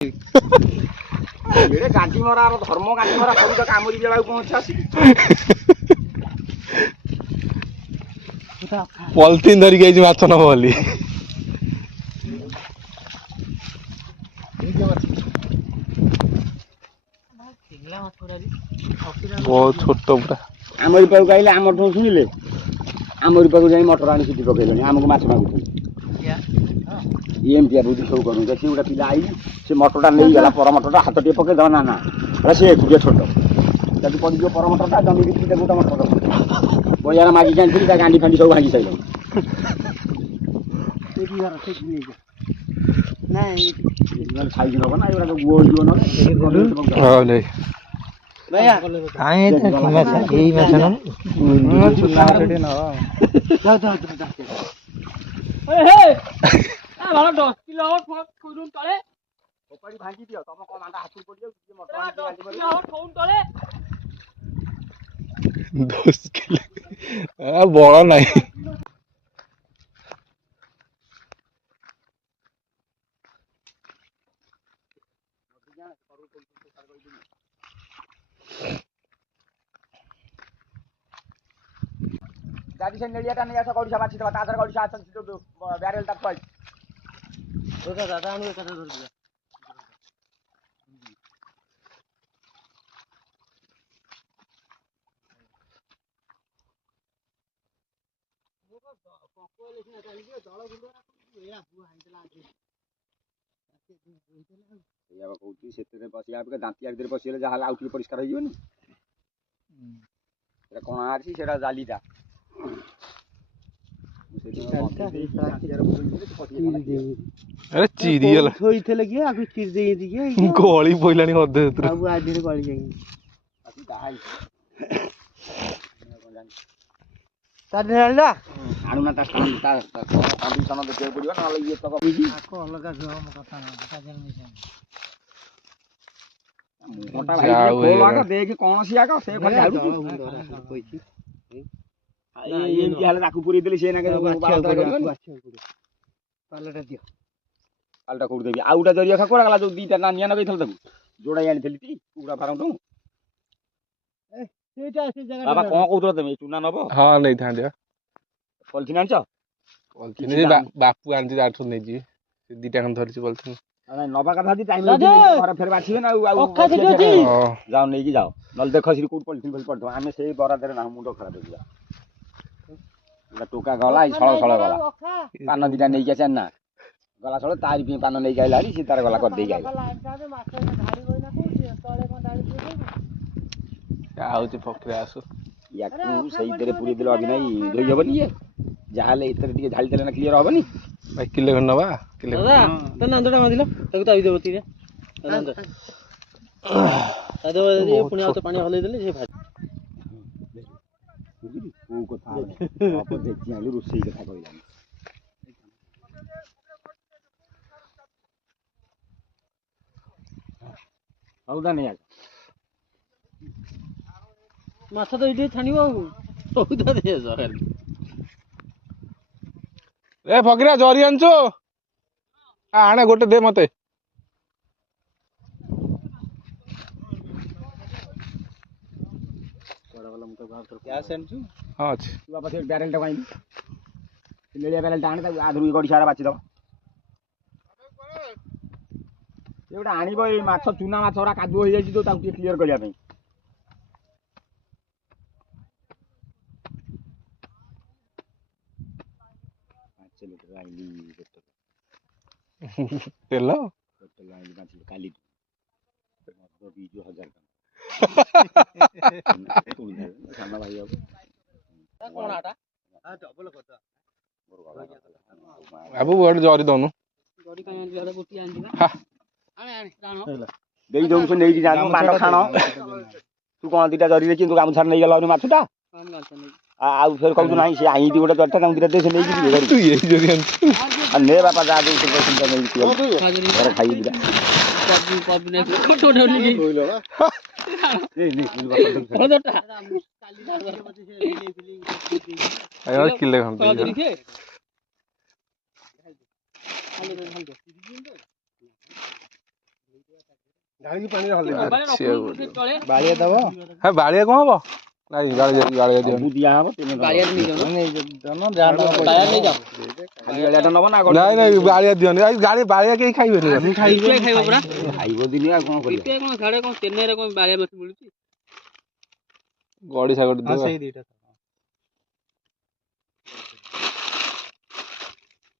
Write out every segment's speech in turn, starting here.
ଏଡେ ଗାଣ୍ଡି ମରା ଧର୍ମ ଗାଣ୍ଡି ମରା ସବୁ ତ କାମୁରି ଦେବାକୁ ପହଞ୍ଚି ଆସି ପଲିଥିନ ଧରିକି ଆଇଛି ମାଛ ନବ ବୋଲି। ବହୁତ ଛୋଟ ପୁରା। ଆମରି ପାଖକୁ ଆଇଲେ ଆମଠୁ ଶୁଣିଲେ ଆମରି ପାଖକୁ ଯାଇ ମଟର ଆଣି ସିଟି ପକେଇଲେଣି ଆମକୁ ମାଛ ମାଗୁଛନ୍ତି। ଏମିତିଆ ବୁଦ୍ଧି ସବୁ କରୁଛନ୍ତି। ସେ ଗୋଟେ ପିଲା ଆଇଲି ସେ ମଟରଟା ନେଇଗଲା ପର ମଟରଟା ହାତ ଟିକେ ପକେଇଦବ ନା ନା ସେ ଏକୁଟିଆ ଛୋଟ ଯଦି ପଡ଼ିଯିବ ପର ମଟରଟା ଜମି ବିକ୍ରି ଗୋଟେ ମଟର ବଜାର ମାଗିକି ଆଣିଥିଲି ତା ଗାଣ୍ଡି ଫାଣ୍ଡି ସବୁ ଭାଙ୍ଗି ସାରିଲାଣି। ଖାଇକି ନବ ନା ଏଗୁଡା ଗୁଅ ଯିବ ନହେଲେ ଭାଙ୍ଗି ଦିଅ ତମ କଣ ମାଣ୍ଡା ହାତକୁ ପଡିଯାଉ ବଳ ନାହିଁ। ଯଦି ସେ ନେଳିଆଟା ନେଇ ଆସ ଗଡ଼ିଶା ବାଛିଦେବା ତା ଦେହରେ ଗଡ଼ିଶା ଅଛନ୍ତି ବ୍ୟାରେଲଟା ଥୁଆ ହେଇଛି। କହୁଛି ସେଥିରେ ବସିବା ଦାନ୍ତିଆ ଭିତରେ ପଶିଗଲେ ଯାହା ଆଉ ଟିକେ ପରିଷ୍କାର ହେଇଯିବନି। ସେଟା କଣା ଅଛି ସେଟା ଜାଲିଟା ଚିରିଗଲା ଥୋଇଥିଲେ କି ଆକୁ ଚିରି ଦେଇଛି କି ଗଳି ପଇଲାଣି ଅଧେ ଆଉ ଆଜିରେ ଗଳି ଯାଇନି। ଆଣୁନା ତା କଣ୍ଡିସନ ଦେଖିବାକୁ ପଡିବ ନହେଲେ ଇଏ ତ ଅଲଗା କଥା ଦେଖି କୌଣସି ଆଗ ସେ ଏମିତି ହେଲେ ତାକୁ ପୁରେଇ ଦେଲି ସେ ପାଲଟା କୋଉଠି ଦେବି ଆଉ ଗୋଟେ ଜରିଆ କୁଆଡେ ଗଲା ଯୋଉ ଦିଟା ନିଆଁ ନଗେଇଥିଲ ତାକୁ ଯୋଡାଇ ଆଣିଥିଲି ଟି କୁକୁଡ଼ା ଫାର୍ମଠୁ। ବାବା କଣ କହୁଥିଲ ତମେ ଚୁନା ନବ? ହଁ ନେଇଥାନ୍ତି ବା। ପଲିଥିନ ଆଣିଛ? ପଲିଥିନ ବାପୁ ଆଣିଛି ତାଠୁ ନେଇଯିବି ସେ ଦିଟା ଖଣ୍ଡେ ଧରିଛି ପଲିଥିନ। ନବା କଥା ଘରେ ଫେର ବାଛିବେ ନା ଯାଅ ନେଇକି ଯାଅ ନହେଲେ ଦେଖ ସେଠି କୋଉଠି ପଲିଥିନ ପଡିଥିବ ଆମେ ସେଇ ବରାଦରେ ନାହୁଁ ମୁଣ୍ଡ ଖରାପ ହେଇଯିବା। ଟୋକା ଗଲା ଏଇ ଛଳ ଛଳ ଗଲା ପାନ ଦିଟା ନେଇକି ଆସିବା ନା ଗଲା ଛଳ ତାରି ପାଇଁ ପାନ ନେଇକି ଆଇଲା ସେ ତାର ଗଲା କରିଦେଇକି ଆଇଲା। ଆଉଛି ପକ୍ଷୀ ଆସୁ ୟାକୁ ସେଇଥିରେ ପୁରେଇ ଦେଲେ ଅଭିନୟ ଧୋଇ ହବନି ଇଏ ଯାହାହେଲେ ଏଥିରେ ଟିକେ ଢାଳି ଦେଲେ ନା କ୍ଲିୟର ହବନି। ଭାଇ କିଲେ ଖଣ୍ଡେ ନବା କିଲେ ନାନ୍ଦଟା ବାନ୍ଧିଲ ତାକୁ ତାବି ଦେବ ପୁଣି ଆଉ ତ ପାଣି ହଲେଇ ଦେଲେ ସେ କୋଉ କଥା ରୋଷେଇ କଥା କହିଲାନି। ହଉ ତାନେ ମାଛ ତ ଏଇଠି ଛାଣିବ ଆଉ ଏ ଫକୀରା ଜରି ଆଣିଛୁ ଆଣେ ଗୋଟେ ଦେ ମତେ। ହଁ ଅଛି ବ୍ୟାରେଲଟା ଆଣିଲି ନେଳିଆ ବ୍ୟାରେଲଟା ଆଣି ତାକୁ ଆଧରୁ ଗଡ଼ିଶା ବାଛିଦବ। ସେ ଗୋଟେ ଆଣିବ ଏଇ ମାଛ ଚୁନା ମାଛ ଗୁଡା କାଦୁଅ ହେଇଯାଇଛି ଯୋଉ ତାକୁ ଟିକେ କ୍ଲିୟର କରିବା ପାଇଁ। ତେଲ କାଲି 1000 ସାନ ଭାଇ ବାବୁ ଗୋଟେ ଜରି ଦଉନୁ ଦେଇ ଦଉଛୁ ସେ ନେଇକି ଯାଆନ୍ତୁ ମାଣ୍ଡ ଖାଣ ତୁ କଣ ଦିଟା ଜରିରେ କିନ୍ତୁ ଗାମୁଛାରେ ନେଇଗଲା ମାଛଟା ଆଉ ଫେର କହୁଛୁ ନାହିଁ ସେ ଆଇଁଟି ଗୋଟେ ଜରିଟା ତାଙ୍କୁ ଦିଟା ଦେ ସେ ନେଇକି ଯିବେ ନେ ବାପା ଯାହା ଦଉଛୁ ନେଇକି ଖାଇକି ଦିଟା କିଲେ ଖଣ୍ଡେ ବାଳିଆ ଦବ হ্যাঁ বাড়িয়া কଣ হব ନାଇଁ ବାଳିଆ ଦିଅ ସବୁ ଦିଆହବ ତେମେ ଦବ। ବାଳିଆ ନେଇ ଯାଅ ବାଳିଆ ନେଇ ଯାଅ ଖାଲି ଗାଳିଆଟା ନବ ନା ନାଇଁ ନାଇଁ ବାଳିଆ ଦିଅନି ଗାଳି ବାଳିଆ କେହି ଖାଇବେନି ଖାଇବ ପରା ଖାଇବ ଦିନି ଆଉ କଣ କରିବ। ଏବେ କଣ ଛାଡେ କଣ ଚେନ୍ନାଇରେ କଣ ବାଳିଆ ମାଛ ମିଳୁଛି ଗଡି ଶାଗ ଦେବା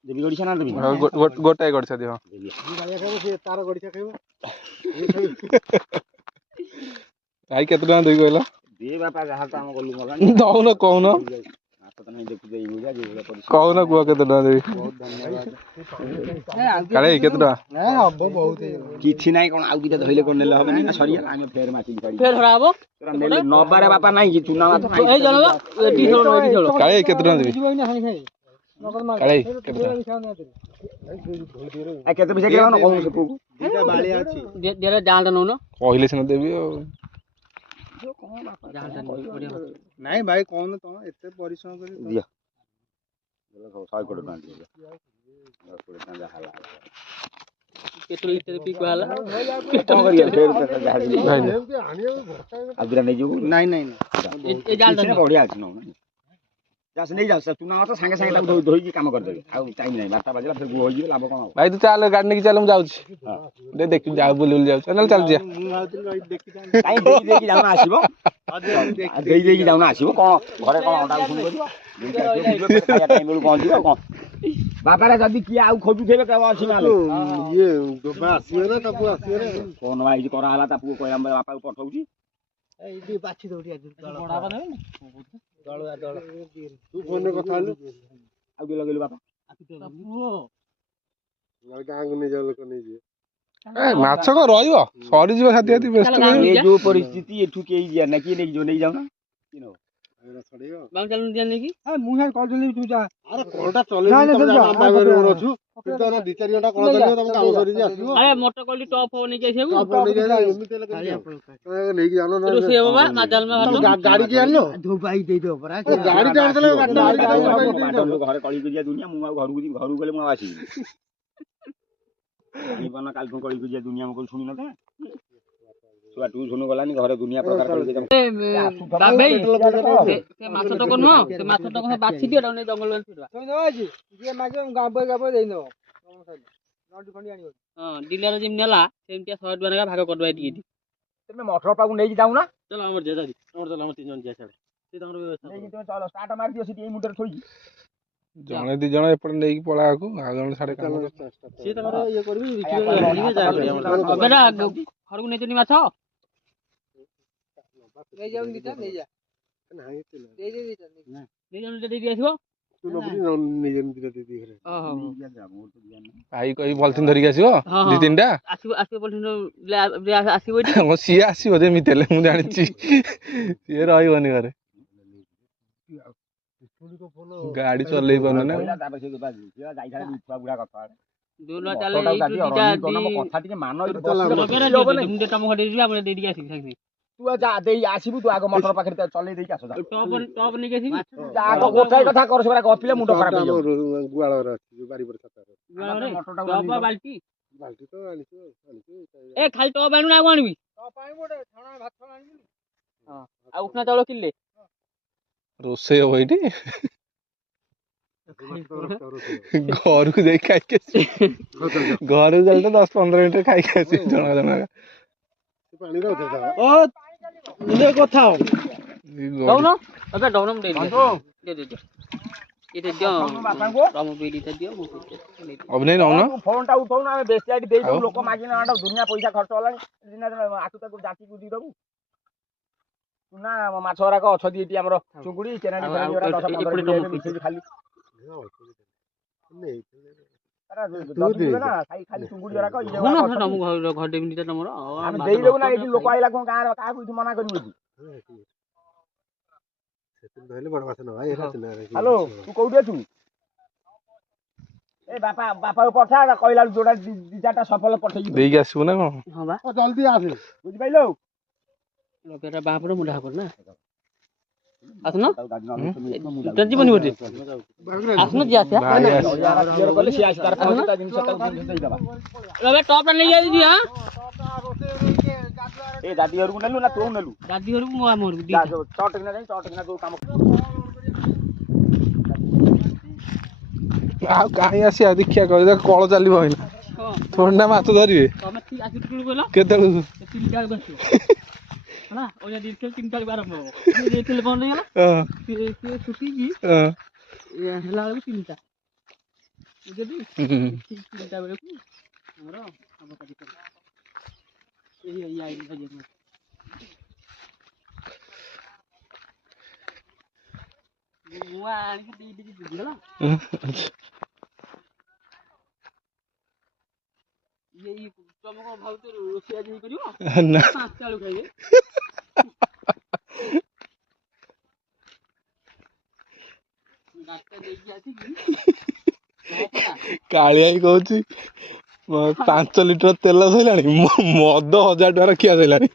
ଦେବି ଗଡ଼ିଶା ନା ଦେବି ଗୋଟାଏ ଗଡିଶା ଦିଅ ତାର ଗଡିଚା ଖାଇବ ଭାଇ କେତେ ଟଙ୍କା ଦେବି କହିଲ ଦେ ବାପା ଯାହା ତ ଆମ ଗଲୁ ଗଲାଣି ଦଉନ କହୁନ ମାଛ ତ ନାହିଁ ଦେଖୁଛ ଏଇ ଭଳିଆ ଯୋଉଭଳିଆ ପରିଶ୍ରମ। କହୁନ କୁହ କେତେ ଟଙ୍କା ଦେବି କାଳେ କେତେ ଟଙ୍କା ହବ ବହୁତ କିଛି ନାହିଁ କଣ ଆଉ କିଟା ଧଇଲେ କଣ ନେଲେ ହବନି ନା ସରିଗଲା ଆମେ ଫେର ମାଛ ଫେର ଧରା ହବ ନେଲେ ନବାରେ ବାପା ନାହିଁ କି ଚୁନା ମାଛ ନାହିଁ। ଏଇ ଜଣକ ଏଠି ଝୋଳ ଏଠି ଝୋଳ କାଳେ କେତେ ଟଙ୍କା ଦେବି କାଳେ କେତେ ଟଙ୍କା ଆଉ କେତେ ପଇସା କିଲୋ କହୁନ ସେ ପୁଅକୁ ବାଳିଆ ଅଛି ଯାଆନ୍ତା ନଉନ କହିଲେ ସିନା ଦେବି ଆଉ ନାଇଁ ଭାଇ କହୁନ ତମ ଏତେ ପରିଶ୍ରମ କରି ଦିଅ 100 କୋଟି ଟଙ୍କା ଦିଅ 100 କୋଟି ଟଙ୍କା ଯାହା ହେଲା ପେଟ୍ରୋଲ ଲିଟର ପିଇ ହେଲା କଣ କରିବା ଫେର ଯାହା ଆଉ ଦିଟା ନେଇଯିବୁ ନାଇଁ ନାଇଁ ଏ ଜାଲ ବଢିଆ ଅଛି ନଉନ ଯାସ ନେଇ ଯାସ ଚୁନା ମାଛ ସାଙ୍ଗେ ସାଙ୍ଗେ ତାକୁ ଧୋଇକି କାମ କରିଦେବେ ଆଉ ଟାଇମ୍ ନାହିଁ 12ଟା ବାଜିଲା ଫେର ଗୁଅ ହେଇଯିବ ଲାଭ କଣ ହବ। ଭାଇ ତୁ ଚାଲ ଗାଡି ନେଇକି ଚାଲ ମୁଁ ଯାଉଛି ଦେଖି ଯାଉ ବୁଲି ବୁଲି ଯାଉଛି ନହେଲେ ଚାଲ ଯିବା କାଇଁ ଦେଇ ଦେଇକି ଯାଉନ ଆସିବ ଦେଇ ଦେଇକି ଯାଉନ ଆସିବ କଣ ଘରେ କଣ ଅଣ୍ଡା ଉଷୁମ କରିବ ଖାଇବା ଟାଇମ୍ ବେଳକୁ ପହଞ୍ଚିବ ଆଉ କଣ ବାପାରେ ଯଦି କିଏ ଆଉ ଖୋଜୁଥିବେ କେବେ ଅଛି ମାଲ ଇଏ ଆସିବେ ନା ତା ପୁଅ ଆସିବେ ନା ଫୋନ ଭାଇ କରାହେଲା ତା ପୁଅ କହିଲା ବାପାକୁ ପଠଉଛି ଏଇଠି ବାଛି ଦଉଠି ଆଜି ବଡାପା ନେବେନି ଦଳୁଆ ଦଳ ତୁ ଫୋନରେ କଥା ହେଲୁ ଆଉ କିଏ ଲଗେଇଲୁ ବାପା ଗାଁକୁ ନେଇଯାଉ ଲୋକ ନେଇଯିବେ ମାଛ କଣ ରହିବ ସରିଯିବ ସାଥି ସାଥି ବ୍ୟସ୍ତ ଏ ଯୋଉ ପରିସ୍ଥିତି ଏଠୁ କେହି ଯିଆ ନା କିଏ ନେଇକି ଯିବ ନେଇ ଯାଉନା ମୁଁ କହିଥିଲି ତୁ ଯା ଆରେ କଲଟା ଚଲେଇକି ତମେ ଜାଣ ଆମ ବାହାଘରରେ ମୋର ଅଛୁ କିନ୍ତୁ ନା 2-4 ଘଣ୍ଟା କଳ ଚଲେଇବ ତମ କାମ ସରିକି ଆସିବ ଆରେ ମୋଟର କଲି ଟପ ହବ ନେଇକି ଆସିବୁ ଟପ ନେଇକି ଆସିବ ଏମିତି ହେଲେ କେମିତି ନେଇକି ଜାଣ ନା ରୋଷେଇ ହବ ବା ମାଦାଲମା ଗାଡି କି ଆଣିଲ ଧୋବାଇ ଦେଇ ଦବ ପରା ଗାଡି ଟା ଆଣିଦେଲେ ଘରେ କଳିକି ଯିବା ଦୁନିଆ ମୁଁ ଆଉ ଘରକୁ ଯିବି ଘରକୁ ଗଲେ ମୁଁ ଆଉ ଆସିବି କାଲିଠୁ କଳିକି ଯିବା ଦୁନିଆ ମୁଁ ଶୁଣି ନଥାଏ ଛୁଆ ଟ୍ୟୁସନ ଗଲାନି ଘରେ ଦୁନିଆ ପ୍ରକାର ମାଛ ତକ ନୁହଁ ସେ ମାଛ ତକ ବାଛି ଦିଅ ତାକୁ ନେଇ ଜଙ୍ଗଲ ଡିଲର ଯେମିତି ନେଲା ସେମିତି 100 ଟଙ୍କା ଲେଖା ଭାଗ କରିଦବା ଟିକେ ତମେ ମଟର ପାକୁ ନେଇକି ଯାଉନା ଚାଲ ଆମର ଯିବା ଆମର 3 ଜଣ ଯିବା ସିଆଡେ ସେ ତାଙ୍କର ବ୍ୟବସ୍ଥା ଷ୍ଟାର୍ଟ ମାରିଦିଅ ସେଠି ଏଇ ମୁଣ୍ଡରେ ଥୋଇକି ଜଣେ ଦି ଜଣ ଏପଟେ ନେଇକି ପଳାକୁ ଆଉ ଜଣେ ସାଡେ କାମ ସେ ତାଙ୍କର ଇଏ କରିବେ ଘରକୁ ନେଇଛନ୍ତି ମାଛ ନେଇଯାଉନି ଦିଟା ନେଇଯା ନେଇଯାଉନି ଦେଇକି ଆସିବ ଭାଇ କହି ପଲିଥିନ ଧରିକି ଆସିବ 2-3ଟା ଆସିବ ଆସିବ ପଲିଥିନ ଆସିବ ଏଠି ସିଏ ଆସିବ ଯେମିତି ହେଲେ ମୁଁ ଜାଣିଛି ସିଏ ରହିବନି ଘରେ ଗାଡି ଚଲେଇ ପାରୁନି ନା ଆସିବୁ ତୁ ଆଗ ମଟର ପାଖରେ ଚଲେଇ ଦେଇକି ଆସ ଗୋଟାଏ କଥା କର ସେ ଗପିଲେ ମୁଣ୍ଡ ଖରାପ ହେଇଯିବ ଏ ଖାଲି ଟପ ଆଣିବୁ ନା ଆଉ ଆଣିବି ଆଉ ଉଷୁନା ଚାଉଳ କିଣିଲେ ରୋଷେଇ ହବ ଏଇଠି ଘରକୁ ଯାଇ ଖାଇକି ଆସି ଘରକୁ ଗଲେ ତ 10-15 ମିନିଟରେ ଖାଇକି ଆସି ଜଣକା କଥା ଦଉନ ଏବେ ଦଉନ ମୁଁ ଦେଇଦିଅ ଅଭିନୟ ନଉନ ଫୋନ ଟା ଉଠଉନ ଆମେ ବେଶୀ ଆଇଟି ଦେଇଦବୁ ଲୋକ ମାଗିନା ଦୁନିଆ ପଇସା ଖର୍ଚ୍ଚ ହେଲାଣି ଆକୁ ତାକୁ ଜାତିକୁ ଦେଇଦବୁ ନା ମାଛ ଗୁରାକ ଅଛନ୍ତି ଏଠି ଆମର ଚୁଙ୍ଗୁଡି କେରାଣ୍ଡି ଖାଲି ଖାଲି ଚୁଙ୍ଗୁଡି ଗୁରାକ ଆମେ ଦେଇଦବୁ ନା ଏଠି ଲୋକ ଆଇଲା କଣ ଗାଁର କାହାକୁ ଏଠି ମନା କରିବୁ ଏଠି ହ୍ୟାଲୋ ତୁ କୋଉଠି ଅଛୁ ଏ ବାପାକୁ ପଠା କହିଲା ଯୋଉଟା 2-4ଟା ସଫଳ ପଠେଇକି ଦେଇକି ଆସିବୁ ନା କଣ ହଁ ବା ଜଲ୍ଦି ଆସେ ବୁଝିପାରିଲୁ ବାହାପଡ ମୁଣ୍ଡା ହବ ନା ଆସୁନ ଯିବନି ବୋଧେ ଆସୁନ ଯିଆ ଟପ୍ ନେଇକି ଏ ଦାଦି ଘରକୁ ନେଲୁ ନା ତୁ ନେଲୁ? ଦାଦି ଘରକୁ ମୋ ଆମରକୁ ଯା ଚଟକିନା ଯାଇ ଚଟକିନା ଯୋଉ କାମ ଆଉ କାହିଁ ଆସିବା ଦେଖିଆ କହିଲେ କଳ ଚାଲିବ ଏଇନା ଥୋଡ଼ି ନା ମାଛ ଧରିବେ ତମେ ଆସି କହିଲ କେତେବେଳକୁ 3ଟା ବେଳକୁ ଆସିବ ହେଲା ଓଜା ଦେଇଥିଲେ 3ଟା ବେଳକୁ ଆରମ୍ଭ ହବ ଦେଇଥିଲେ ବନ୍ଦ ହେଇଗଲା ସିଏ ଛୁଟିକି ହେଲା ବେଳକୁ 3ଟା ଯଦି 3ଟା ବେଳକୁ ଆମର କାମ କାଜି କରିବ ମୁଁ ଆଣିକି ଦେଇଦେବି ଯିବି ହେଲା ଇଏ ତମେ କଣ ଭାବୁଛ ରୋଷେଇ ଆଜି ହେଇପାରିବ? 5ଟା ବେଳକୁ ଖାଇବେ ଗାଡ଼ିଟା ଦେଇକି ଆସିକି କାଳିଆ କହୁଛି 5 ଲିଟର ତେଲ ସଇଲାଣି ମଦ 1000 ଟଙ୍କାର ଖିଆ ସଇଲାଣି